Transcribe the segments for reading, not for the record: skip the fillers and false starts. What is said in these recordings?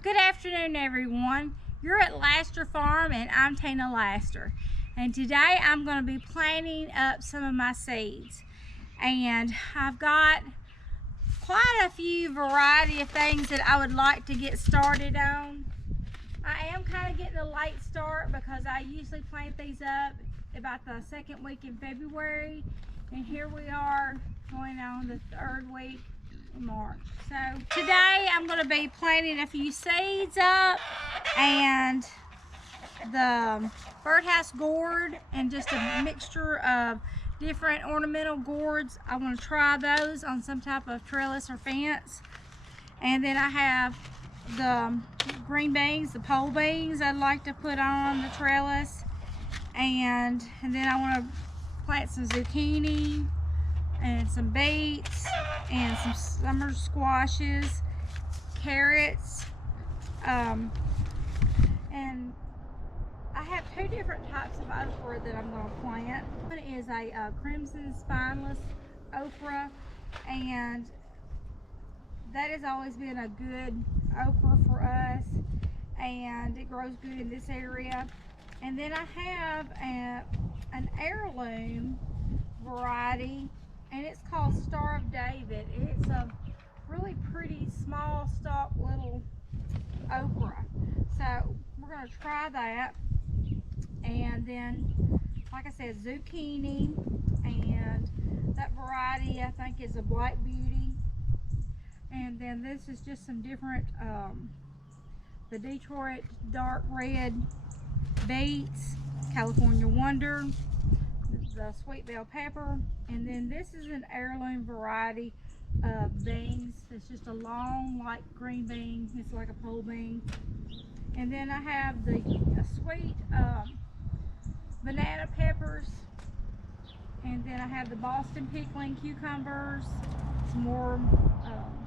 Good afternoon, everyone. You're at Laster Farm and I'm Tina Laster. And today I'm going to be planting up some of my seeds. And I've got quite a few variety of things that I would like to get started on. I am kind of getting a late start because I usually plant these up about the second week in February. And here we are going on the third week in March. So today I'm going to be planting a few seeds up and the birdhouse gourd and just a mixture of different ornamental gourds. I want to try those on some type of trellis or fence. And then I have the green beans, the pole beans I'd like to put on the trellis. And then I want to plant some zucchini and some beets and some summer squashes, carrots, and I have two different types of okra that I'm going to plant. One is a crimson spineless okra, and that has always been a good okra for us, and it grows good in this area. And then I have an heirloom variety, and it's called Star of David. It's a really pretty small stalk little okra. So we're going to try that. And then, like I said, zucchini, and that variety I think is a Black Beauty. And then this is just some different, the Detroit dark red beets, California Wonder, the sweet bell pepper, and then this is an heirloom variety of beans. It's just a long, light green bean. It's like a pole bean. And then I have the sweet banana peppers, and then I have the Boston pickling cucumbers, some more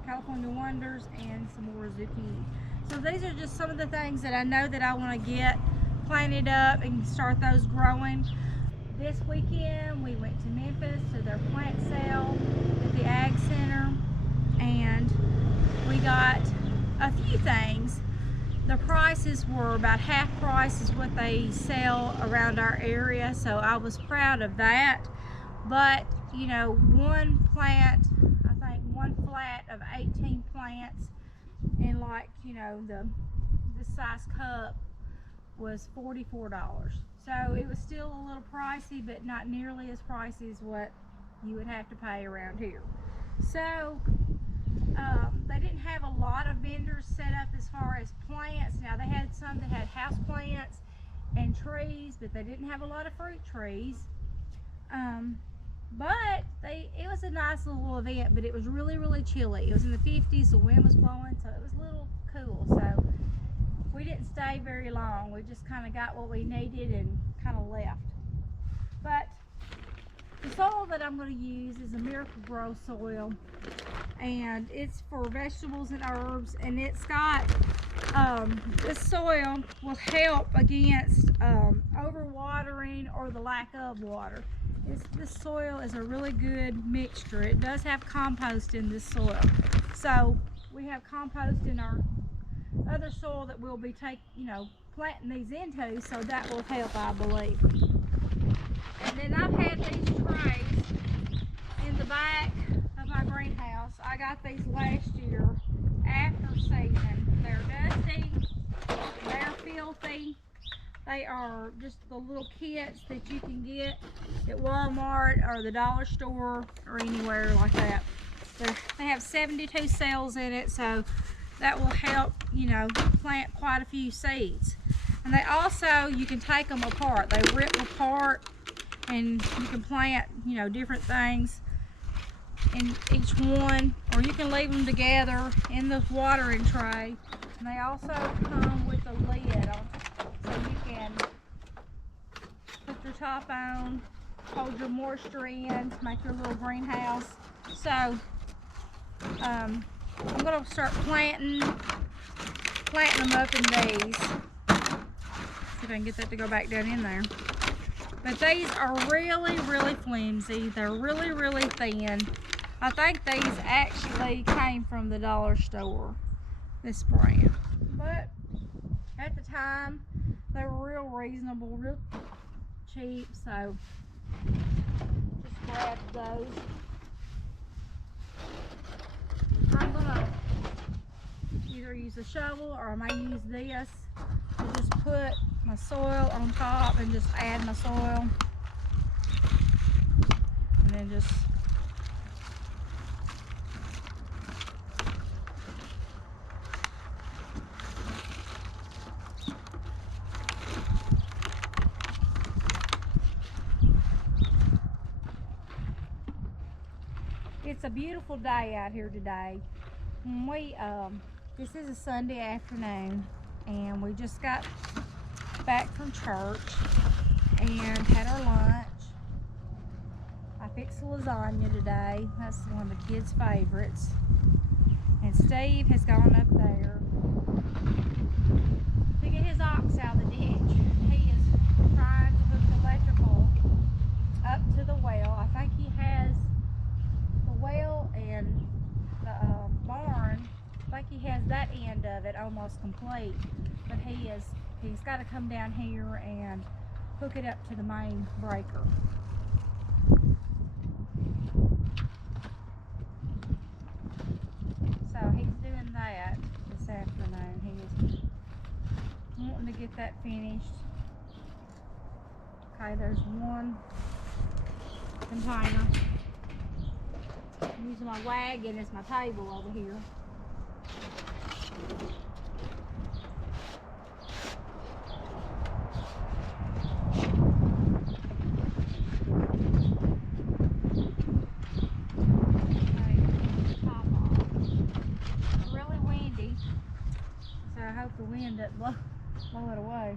California Wonders, and some more zucchini. So these are just some of the things that I know that I want to get planted up and start those growing. This weekend we went to Memphis to their plant sale at the Ag Center, and we got a few things. The prices were about half price is what they sell around our area, so I was proud of that. But you know, one plant, I think one flat of 18 plants, and like, you know, the size cup was $44. So it was still a little pricey, but not nearly as pricey as what you would have to pay around here. So they didn't have a lot of vendors set up as far as plants. Now they had some that had house plants and trees, but they didn't have a lot of fruit trees. But it was a nice little event, but it was really, really chilly. It was in the 50s, the wind was blowing, so it was a little cool. So we didn't stay very long. We just kind of got what we needed and kind of left. But the soil that I'm going to use is a Miracle Grow soil, and it's for vegetables and herbs, and it's got this soil will help against overwatering or the lack of water. This soil is a really good mixture. It does have compost in this soil, so we have compost in our other soil that we'll be planting these into, so that will help, I believe. And then I've had these trays in the back of my greenhouse. I got these last year after season. They're dusty, they're filthy. They are just the little kits that you can get at Walmart or the dollar store or anywhere like that. They have 72 cells in it, so that will help, you know, plant quite a few seeds. And they also, you can take them apart. They rip apart, and you can plant, you know, different things in each one, or you can leave them together in the watering tray. And they also come with a lid on, so you can put your top on, hold your moisture in, make your little greenhouse. So I'm going to start planting them up in these. See if I can get that to go back down in there. But these are really, really flimsy. They're really, really thin. I think these actually came from the dollar store. this brand. But at the time, they were real reasonable, real cheap, so just grabbed those. I'm gonna either use a shovel or I may use this to just put my soil on top and just add my soil, and then just it's a beautiful day out here today. We this is a Sunday afternoon, and we just got back from church and had our lunch. I fixed lasagna today. That's one of the kids' favorites. And Steve has gone up there to get his ox out of the ditch. He is trying to hook the electrical up to the well. I think he has the well and the barn. I think he has that end of it almost complete, but he's got to come down here and hook it up to the main breaker. So he's doing that this afternoon. He is wanting to get that finished. Okay, there's one container. I'm using my wagon as my table over here. Really windy, so I hope the wind doesn't blow it away.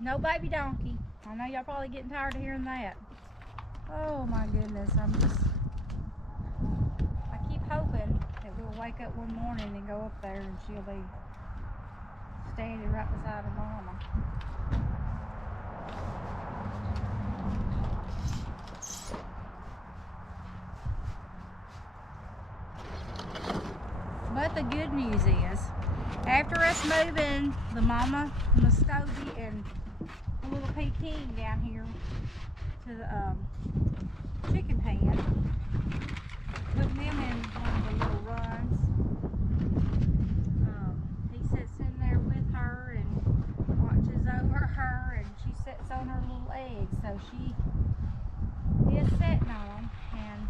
No baby donkey. I know y'all probably getting tired of hearing that. Oh my goodness, I keep hoping that we'll wake up one morning and go up there and she'll be standing right beside her mama. But the good news is, after us moving the mama, Muscovy, and a little Peking down here to the chicken pen, putting them in one of the little runs, he sits in there with her and watches over her, and she sits on her little eggs, so she is sitting on them, and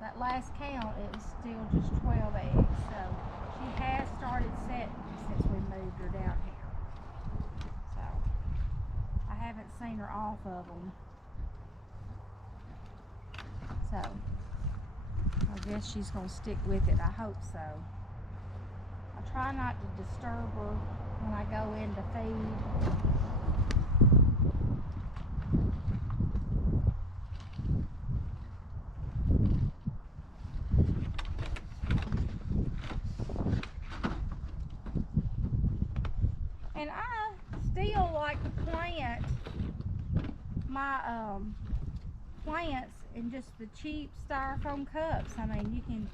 that last count it was still just 12 eggs, so she has started setting since we moved her down here. So I haven't seen her off of them. So I guess she's gonna stick with it. I hope so. I try not to disturb her when I go in to feed. And I still like to plant my plants in just the cheap styrofoam cups. I mean, you can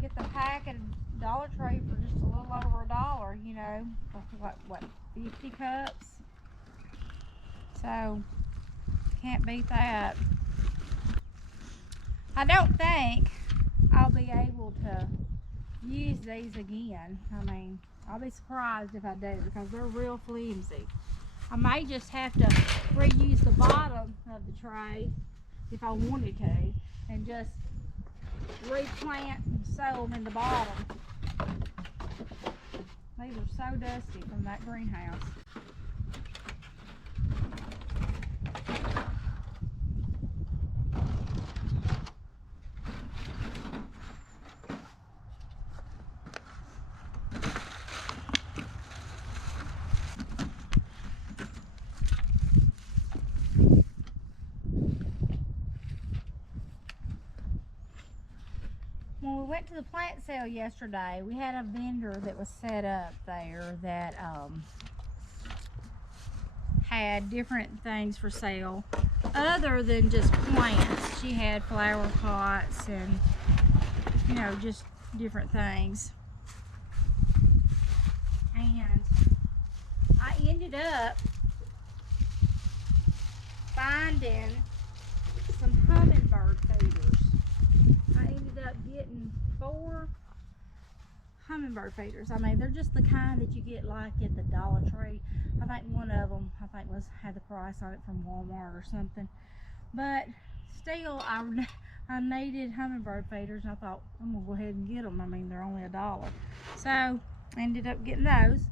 get the pack at Dollar Tree for just a little over $1, you know, for what 50 cups. So can't beat that. I don't think I'll be able to use these again. I mean, I'll be surprised if I do, because they're real flimsy. I may just have to reuse the bottom of the tray if I wanted to, and just replant and sow them in the bottom. These are so dusty from that greenhouse. When we went to the plant sale yesterday, we had a vendor that was set up there that had different things for sale other than just plants. She had flower pots and, you know, just different things. And I ended up finding some hummingbird feeders. I ended up getting 4 hummingbird feeders. I mean, they're just the kind that you get like at the Dollar Tree. I think one of them, had the price on it from Walmart or something. But still, I needed hummingbird feeders, and I thought, I'm gonna go ahead and get them. I mean, they're only $1. So I ended up getting those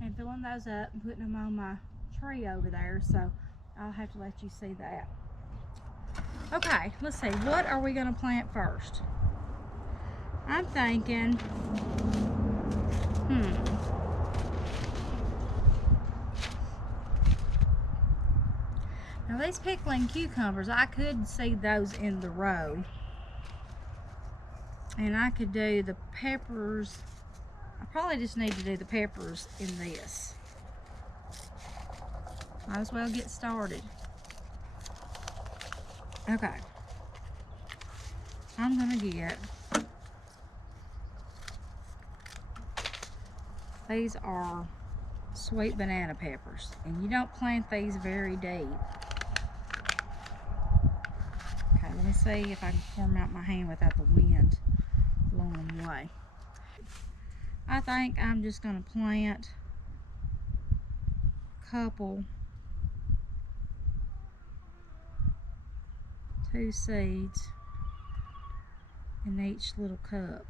and filling those up and putting them on my tree over there. So I'll have to let you see that. Okay, let's see. What are we gonna plant first? I'm thinking, Now these pickling cucumbers, I could see those in the row. And I could do the peppers. I probably just need to do the peppers in this. Might as well get started. Okay. I'm gonna get, these are sweet banana peppers, and you don't plant these very deep. Okay, let me see if I can pour them out my hand without the wind blowing them away. I think I'm just gonna plant a couple, 2 seeds in each little cup.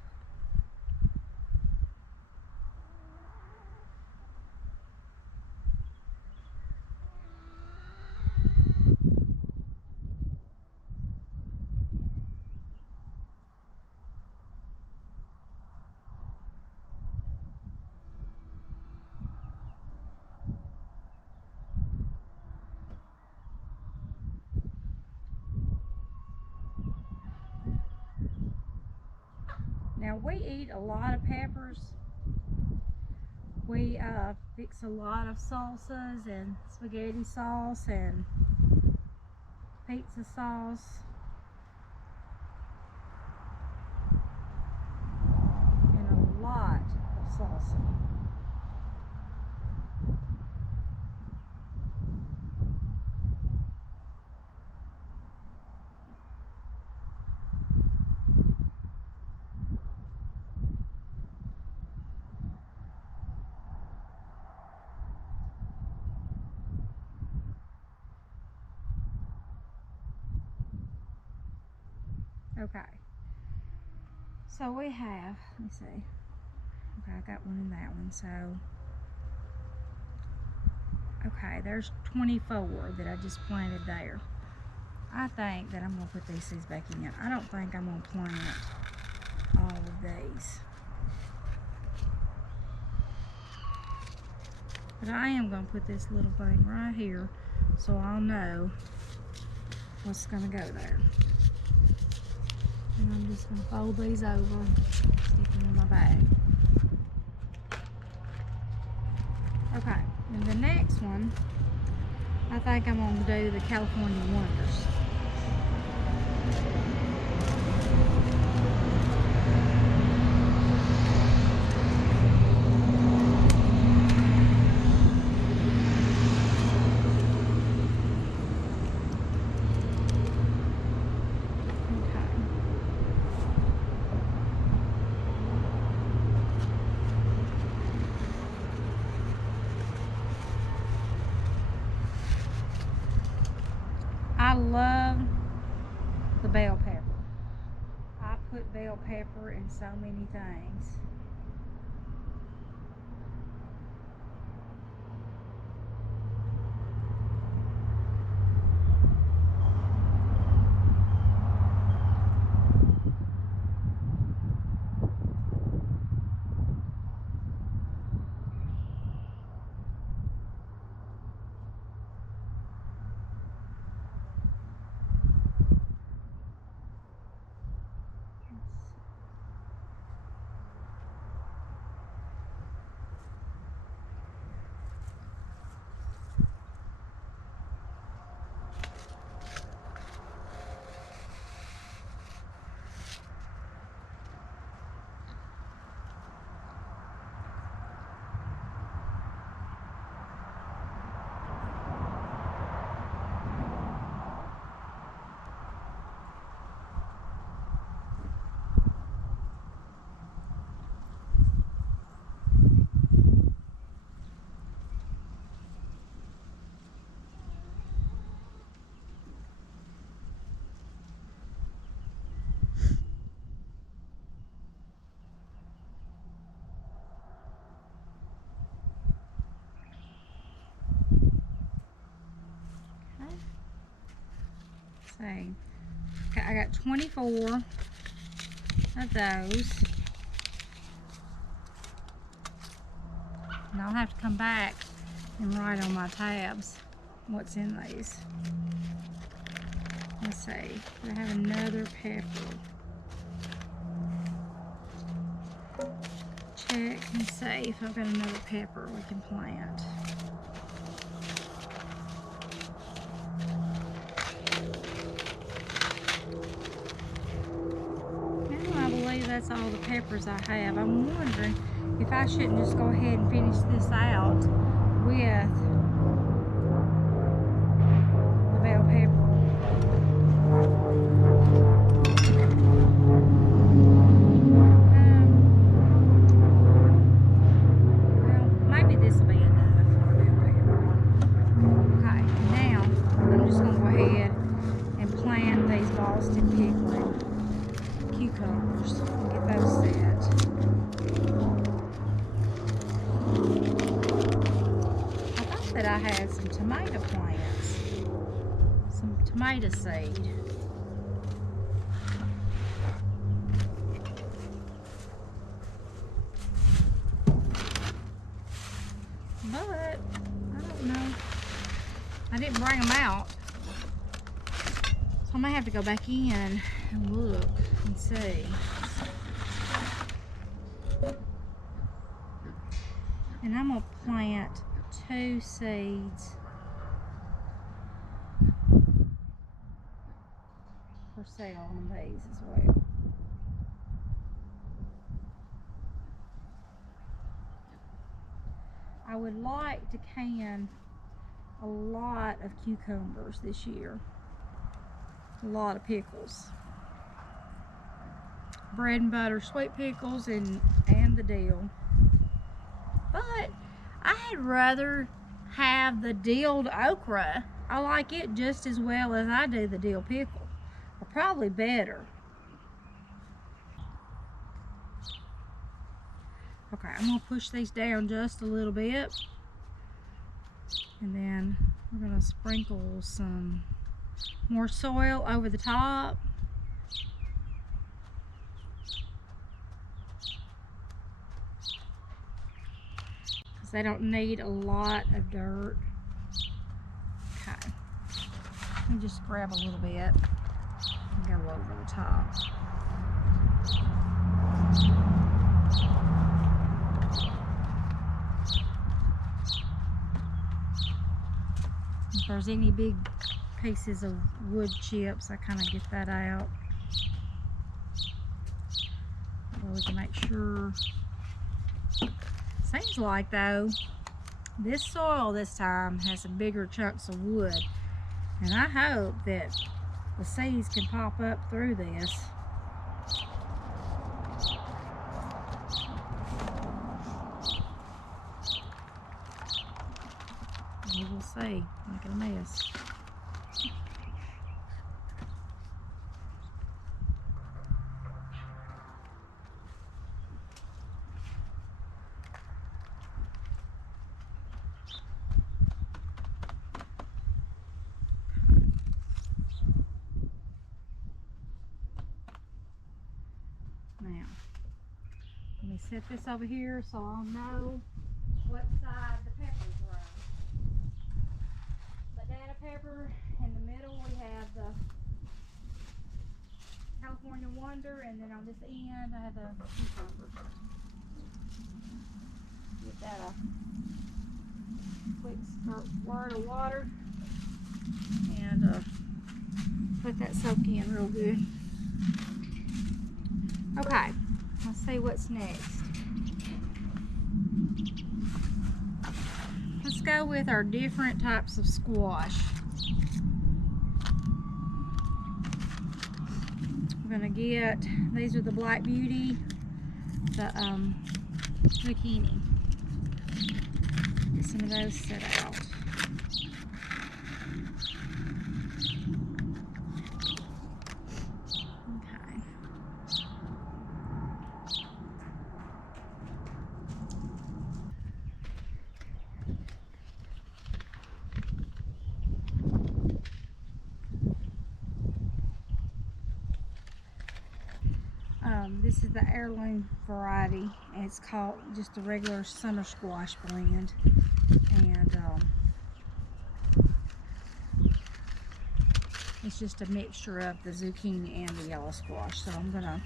Now we eat a lot of peppers. We fix a lot of salsas and spaghetti sauce and pizza sauce. And a lot of salsa. Okay, so we have, let me see, okay, I got one in that one, so, okay, there's 24 that I just planted there. I think that I'm going to put these seeds back in. I don't think I'm going to plant all of these. But I am going to put this little thing right here so I'll know what's going to go there. And I'm just going to fold these over and stick them in my bag. Okay, and the next one, I think I'm going to do the California Wonders. I love the bell pepper. I put bell pepper in so many things. Okay, I got 24 of those. And I'll have to come back and write on my tabs what's in these. Let's see, do I have another pepper? Check and see if I've got another pepper we can plant. Now I believe that's all the peppers I have. I'm wondering if I shouldn't just go ahead and finish this out with the bell pepper. Well, maybe this will be enough for the bell pepper. Okay, now I'm just going to go ahead and plant these Boston pickling cucumbers and get those set. That I had some tomato plants, some tomato seed. But I don't know. I didn't bring them out, so I may have to go back in and look and see. And I'm gonna plant 2 seeds for sale on these as well. I would like to can a lot of cucumbers this year. A lot of pickles. Bread and butter sweet pickles and the dill. But I'd rather have the dilled okra. I like it just as well as I do the dill pickle, or probably better. Okay, I'm gonna push these down just a little bit, and then we're gonna sprinkle some more soil over the top. They don't need a lot of dirt. Okay. Let me just grab a little bit and go over the top. If there's any big pieces of wood chips, I kind of get that out. So we can make sure. Seems like though, this soil this time has some bigger chunks of wood, and I hope that the seeds can pop up through this. We will see. Look at a mess. Now, let me set this over here so I'll know what side the peppers are on. Banana pepper, in the middle we have the California Wonder, and then on this end I have the cucumber. Give that a quick squirt of water and let that soak in real good. Okay, let's see what's next. Let's go with our different types of squash. We're gonna get, these are the Black Beauty, the zucchini. Get some of those set out. This is the heirloom variety, and it's called just a regular summer squash blend. And it's just a mixture of the zucchini and the yellow squash. So I'm gonna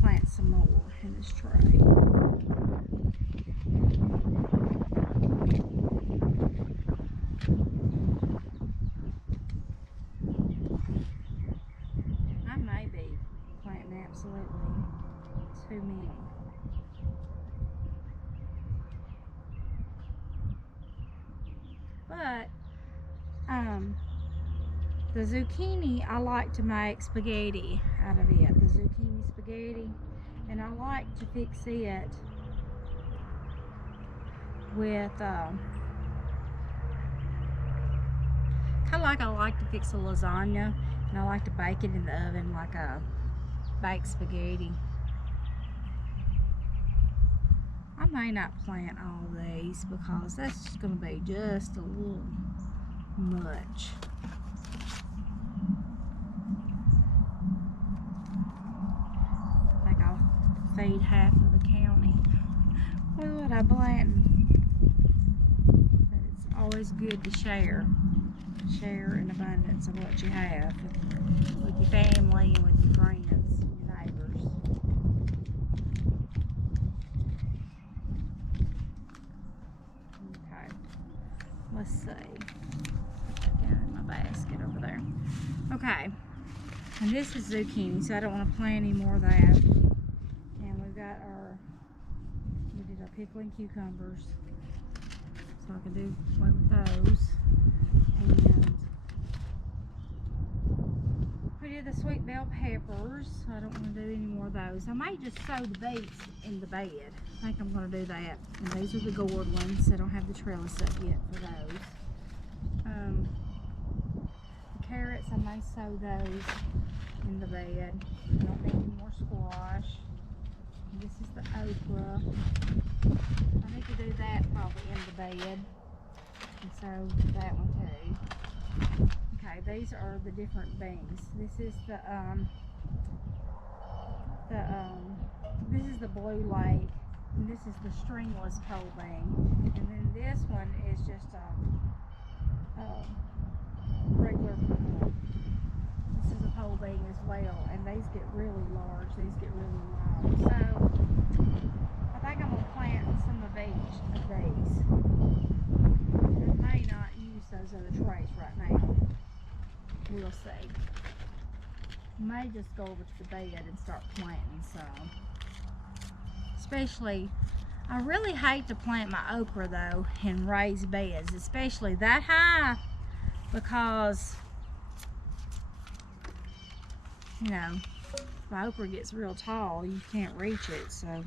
plant some more in this tray. I may be planting absolutely too many. But the zucchini, I like to make spaghetti out of it. The zucchini spaghetti, and I like to fix it with kind of like I like to fix a lasagna, and I like to bake it in the oven like a baked spaghetti. I may not plant all these because that's just going to be just a little much. I think I'll feed half of the county with what I plant. But it's always good to share in abundance of what you have with your family and with your friends and your neighbors. Okay, let's see. Put that down in my basket over there. Okay, and this is zucchini, so I don't want to plant any more of that. And we did our pickling cucumbers, so I can do away with those. And we did the sweet bell peppers, so I don't want to do any more of those. I might just sow the beets in the bed. I think I'm going to do that. And these are the gourd ones. I don't have the trellis up yet for those. The carrots, I may sow those in the bed. I don't need any more squash. And this is the okra. I need to do that probably in the bed. And so that one too. Okay, these are the different beans. This is the blue lake, and this is the stringless pole bean, and then this one is just a regular. This is a pole bean as well, and these get really large. These get really long. So I think I'm gonna plant some of each of these. I may not use those other trays right now. We'll see. May just go over to the bed and start planting some. Especially, I really hate to plant my okra though in raised beds, especially that high, because you know, my okra gets real tall, you can't reach it. So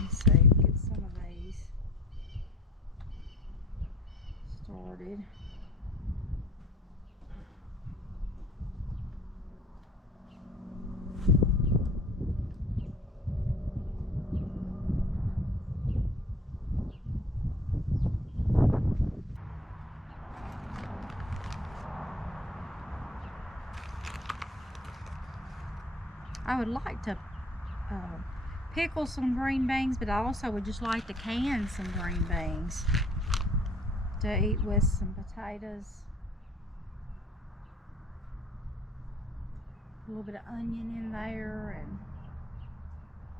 let's see, get some of these started. I would like to pickle some green beans, but I also would just like to can some green beans to eat with some potatoes. A little bit of onion in there and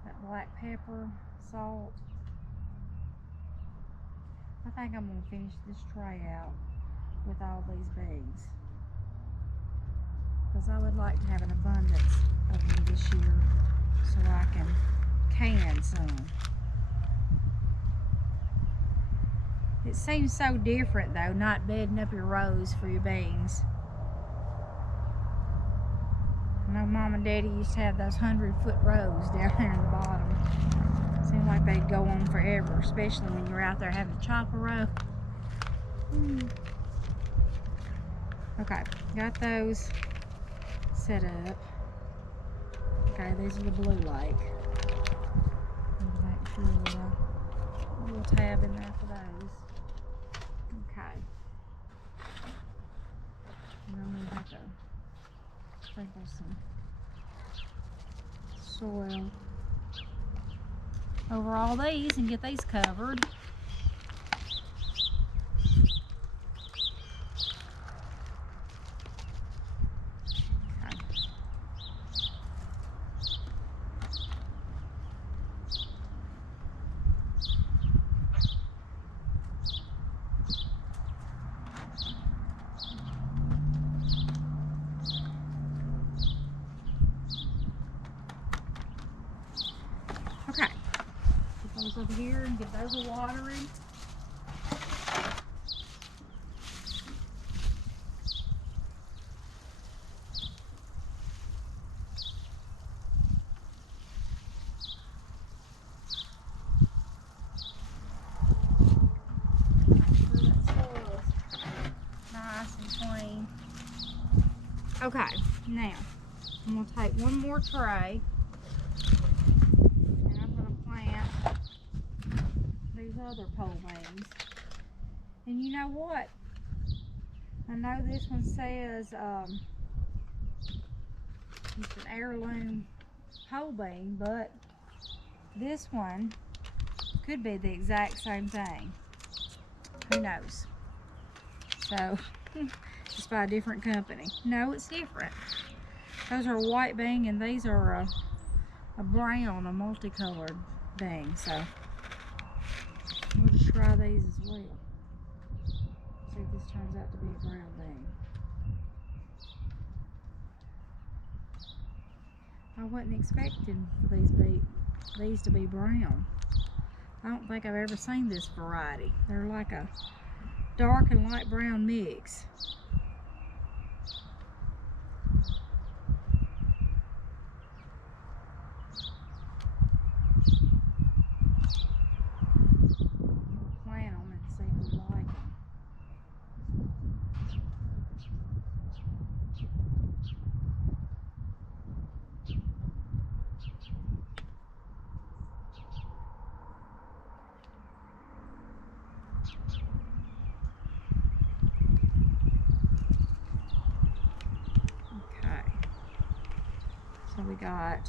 that black pepper, salt. I think I'm going to finish this tray out with all these beans, because I would like to have an abundance of them this year so I can some. It seems so different though, not bedding up your rows for your beans. I know Mom and Daddy used to have those 100-foot rows down there in the bottom. Seemed like they'd go on forever, especially when you're out there having to chop a row. Okay, got those set up. Okay, these are the blue lake. Make sure there's a little tab in there for those. Okay. And I'm going to have to sprinkle some soil over all these and get these covered. Okay, put those over here and get those a watering. Make sure that soil is nice and clean. Okay, now I'm going to take one more tray. Other pole beans, and you know what, I know this one says it's an heirloom pole bean, but this one could be the exact same thing. Who knows? So just by a different company. No, it's different. Those are a white bean and these are a brown, a multicolored bean. So we'll just try these as well. See if this turns out to be a brown bean. I wasn't expecting for these to be brown. I don't think I've ever seen this variety. They're like a dark and light brown mix. So we got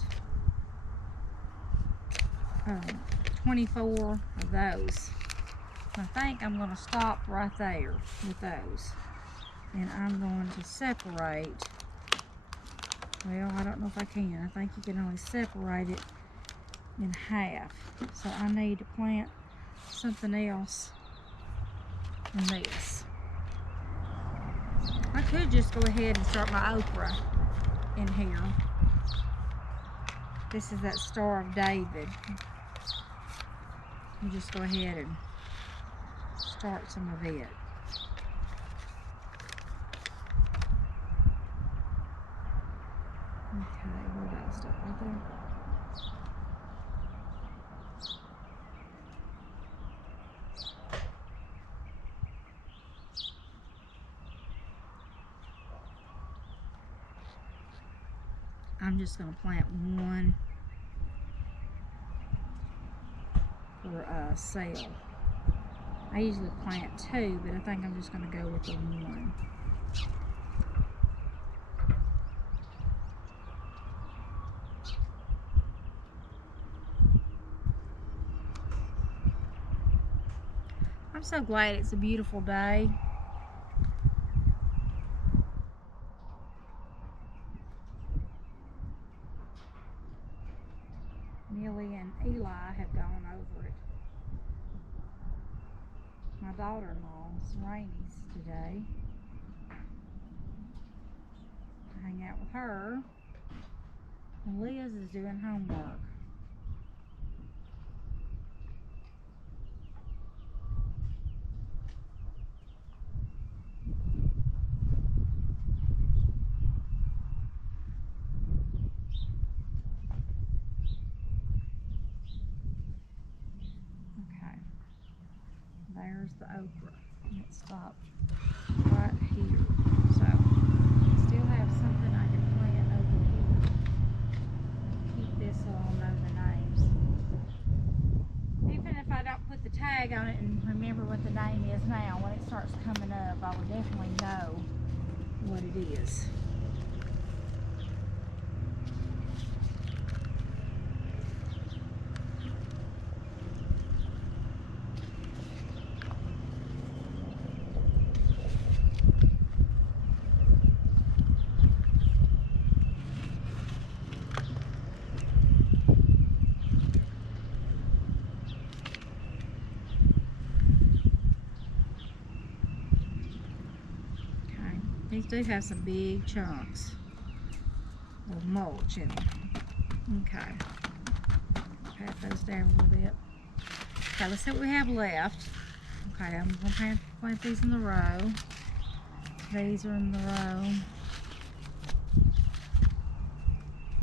24 of those. I think I'm going to stop right there with those. And I'm going to separate. Well, I don't know if I can. I think you can only separate it in half. So I need to plant something else in this. I could just go ahead and start my okra in here. This is that Star of David. You just go ahead and start some of it. Okay, where did I start? Right there. I'm just going to plant one for sale. I usually plant two, but I think I'm just going to go with the one. so glad it's a beautiful day. Millie and Eli have gone over it. My daughter-in-law's, Rainey's, today. Hang out with her. And Liz is doing homework. Okay. There's the okra. And it stopped right here. So, still have something I can plant over here. Keep this so I'll know the names. Even if I don't put the tag on it and remember what the name is now, when it starts coming up, I will definitely know what it is. These do have some big chunks of mulch in them. Okay. Pat those down a little bit. Okay, let's see what we have left. Okay, I'm going to plant these in the row. These are in the row.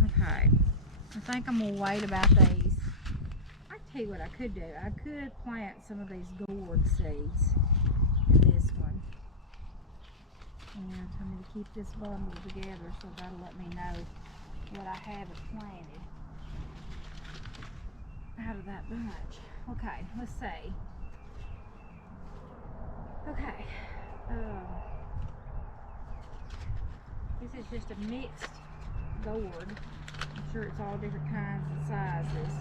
Okay. I think I'm going to wait about these. I tell you what I could do. I could plant some of these gourd seeds in this one. And I'm going to keep this bundle together, so that'll let me know what I haven't planted out of that bunch. Okay, let's see. Okay. This is just a mixed gourd. I'm sure it's all different kinds and sizes.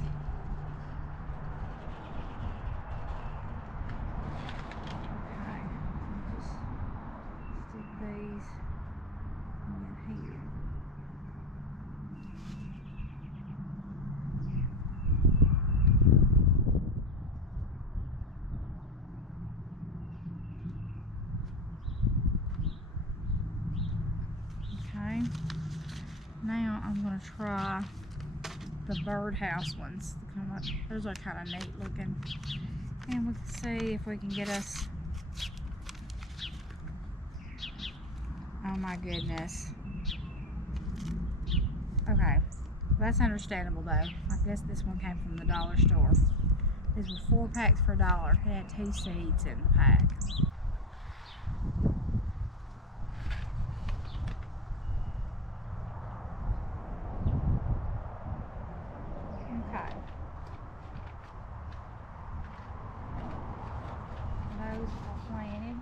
These in here. Okay. Now I'm going to try the birdhouse ones. Those are kind of neat looking. And we can see if we can get us. Oh my goodness. Okay, that's understandable though. I guess this one came from the dollar store. These were 4 packs for $1. It had 2 seeds in the pack. Okay. Those are planted.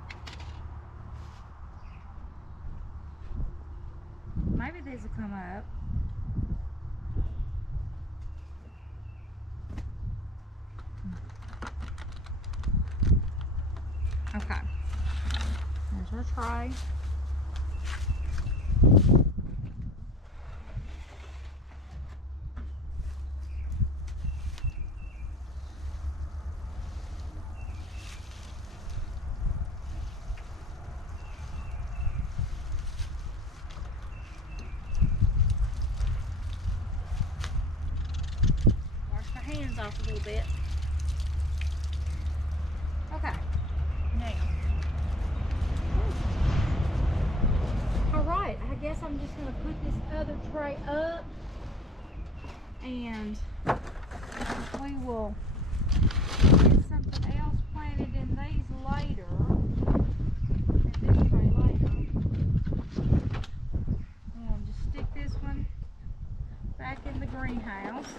Maybe these will come up. Okay. There's our tray. Hands off a little bit. Okay. Now. Alright, I guess I'm just going to put this other tray up and we will get something else planted in these later. And this tray later. And I'll just stick this one back in the greenhouse.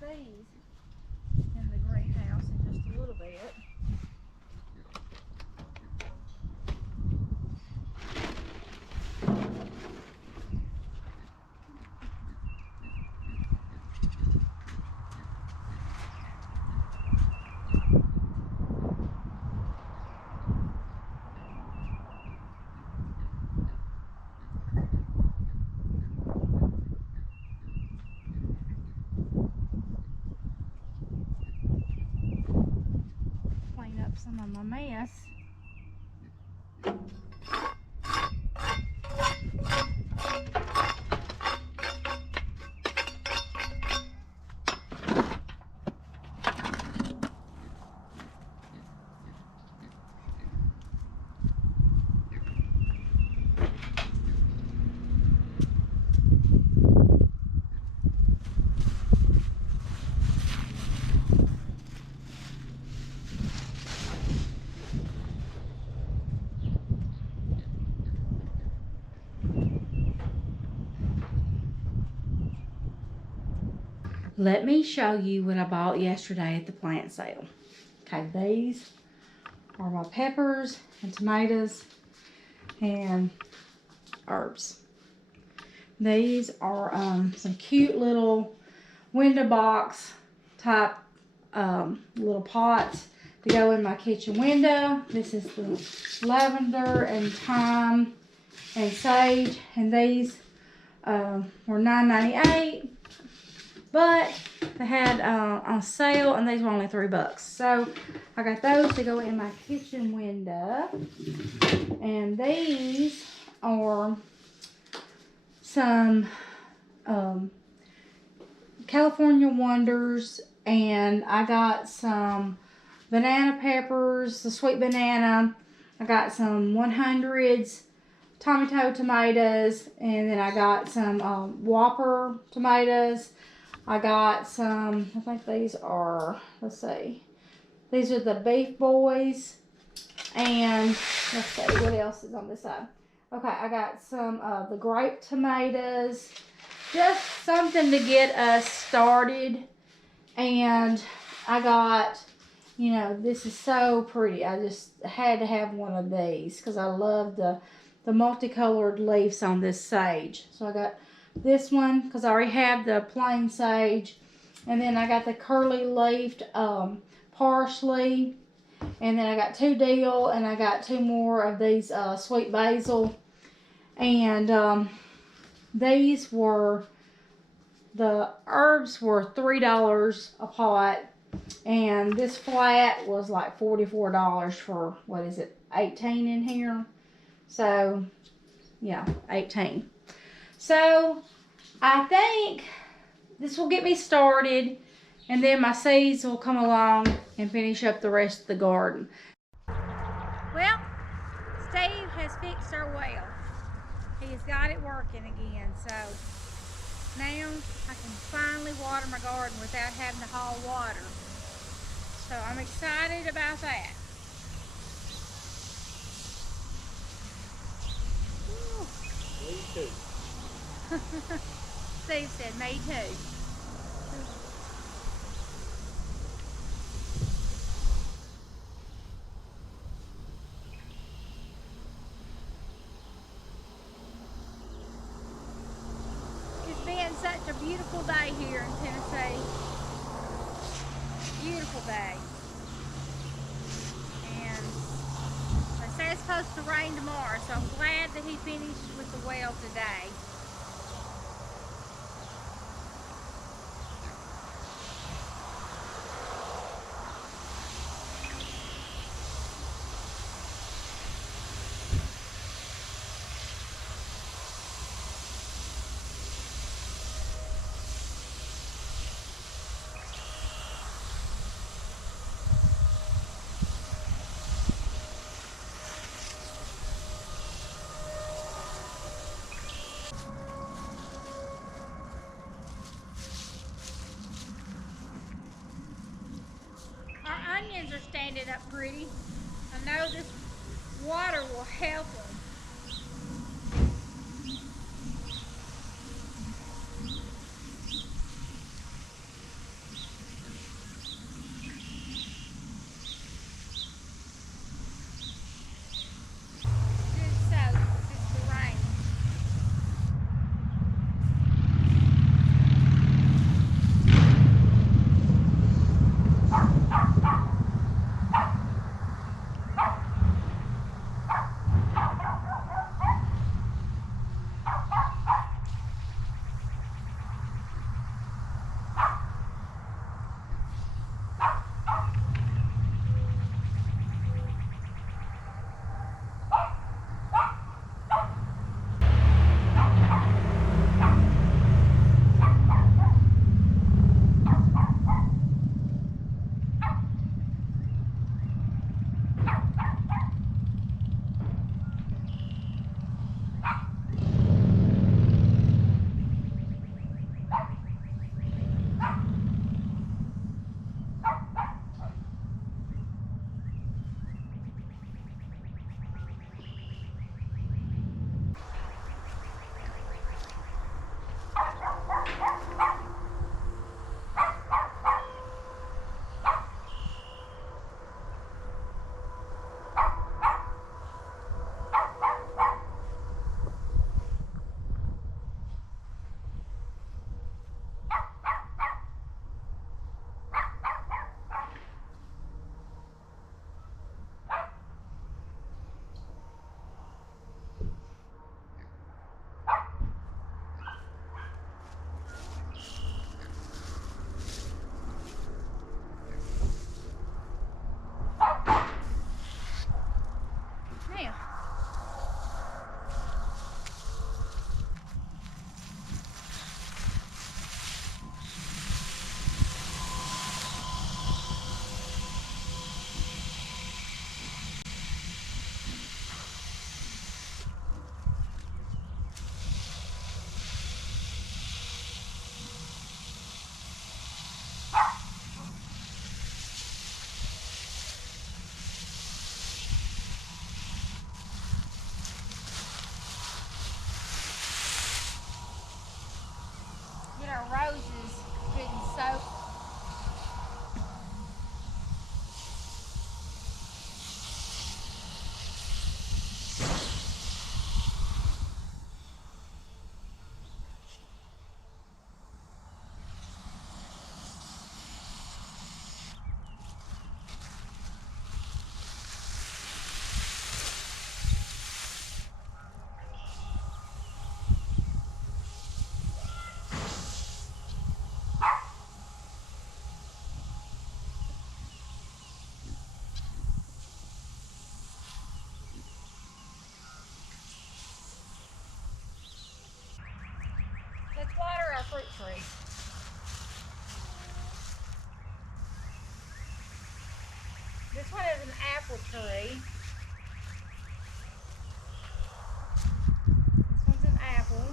These in the greenhouse in just a some of my mess. Let me show you what I bought yesterday at the plant sale. Okay, these are my peppers and tomatoes and herbs. These are some cute little window box type little pots to go in my kitchen window. This is the lavender and thyme and sage, and these were $9.98. But they had on sale, and these were only $3. So I got those to go in my kitchen window. And these are some California Wonders, and I got some banana peppers, the sweet banana. I got some 100s tomato tomatoes, and then I got some Whopper tomatoes. I got some, I think these are, let's see, these are the Beef Boys, and let's see, what else is on this side? Okay, I got some of the grape tomatoes, just something to get us started. And I got, you know, this is so pretty. I just had to have one of these because I love the multicolored leaves on this sage. So I got this one because I already have the plain sage, and then I got the curly leafed parsley, and then I got 2 dill, and I got 2 more of these sweet basil. And these were, the herbs were $3 a pot, and this flat was like $44 for, what is it, 18 in here. So yeah, 18. So I think this will get me started, and then my seeds will come along and finish up the rest of the garden. Well, Steve has fixed our well. He's got it working again, so now I can finally water my garden without having to haul water. So I'm excited about that. Me too. Steve said, me too. It's been such a beautiful day here in Tennessee. Beautiful day. And they say it's supposed to rain tomorrow, so I'm glad that he finished with the well today. Onions are standing up pretty. I know this water will help them. our roses couldn't soak. Let's water our fruit tree. This one is an apple tree. This one's an apple.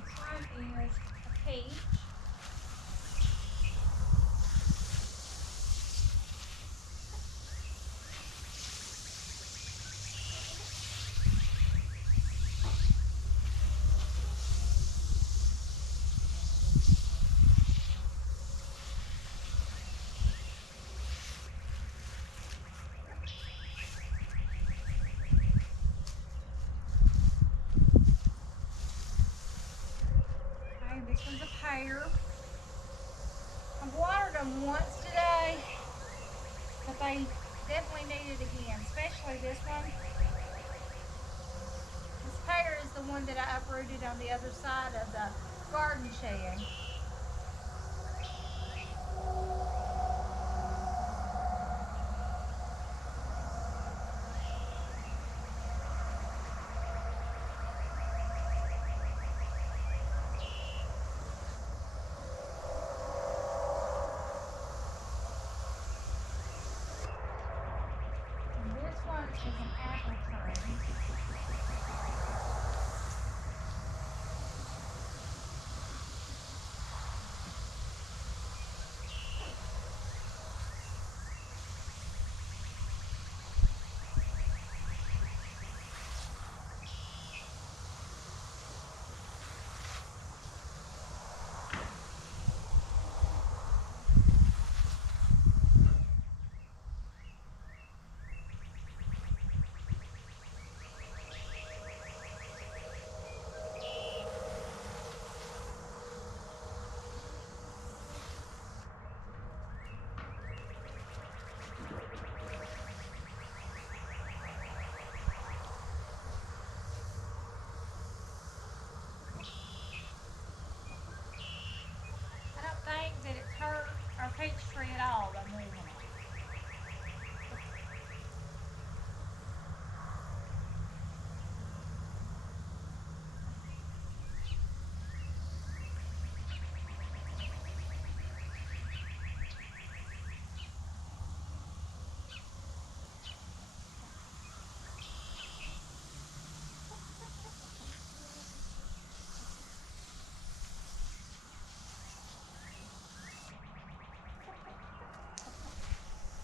This one is a peach. This one's a pear. I've watered them once today, but they definitely need it again, especially this one. This pear is the one that I uprooted on the other side of the garden shed. This one is an apple tree. I don't think that it's hurt our peach tree at all by moving it.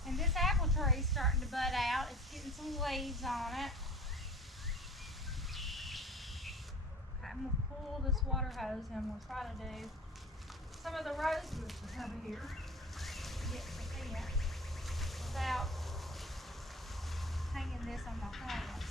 And this apple tree is starting to bud out. It's getting some leaves on it. Okay, I'm going to pull this water hose and I'm going to try to do some of the rose bushes over here to get some in without hanging this on my plants.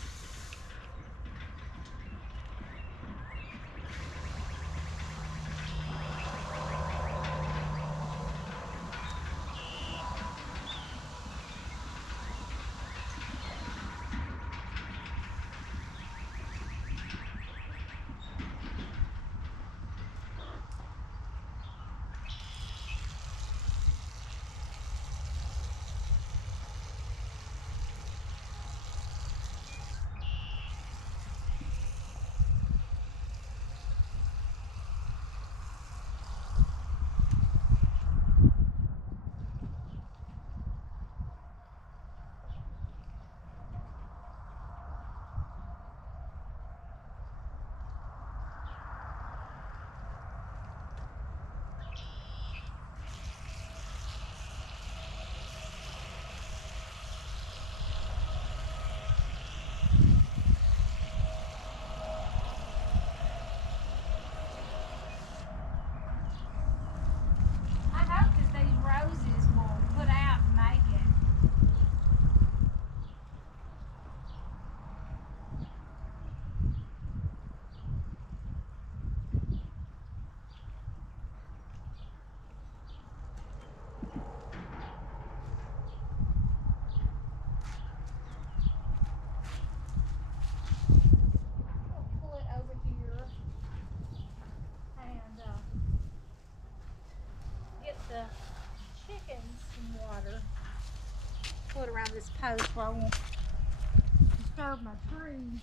this post so I won't disturb my trees.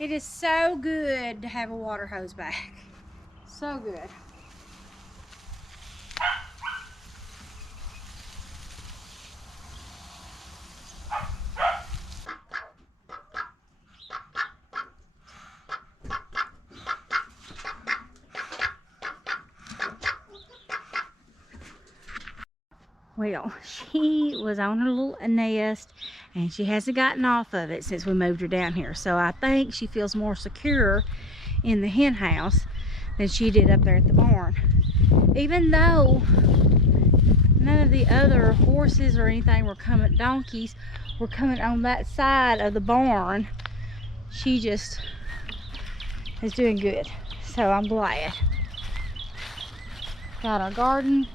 It is so good to have a water hose back. So good. Well, she was on her little nest and she hasn't gotten off of it since we moved her down here. So I think she feels more secure in the hen house than she did up there at the barn. Even though none of the other horses or anything were coming, donkeys were coming on that side of the barn, she just is doing good. So I'm glad. Got our garden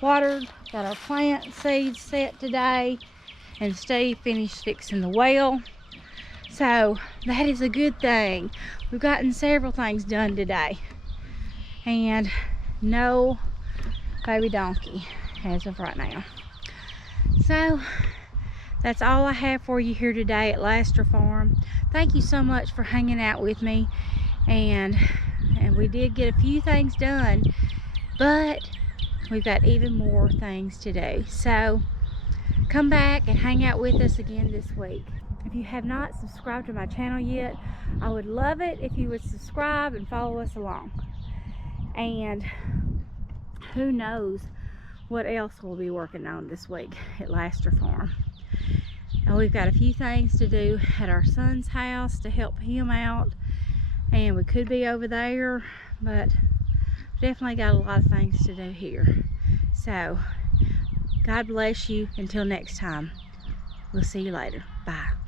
watered, got our plant seeds set today, and Steve finished fixing the well. So that is a good thing. We've gotten several things done today, and no baby donkey as of right now. So that's all I have for you here today at Laster Farm. Thank you so much for hanging out with me, and we did get a few things done, but we've got even more things to do. So come back and hang out with us again this week. If you have not subscribed to my channel yet, I would love it if you would subscribe and follow us along. And who knows what else we'll be working on this week at Laster Farm. And we've got a few things to do at our son's house to help him out, and we could be over there, but definitely got a lot of things to do here. So God bless you. Until next time, we'll see you later. Bye.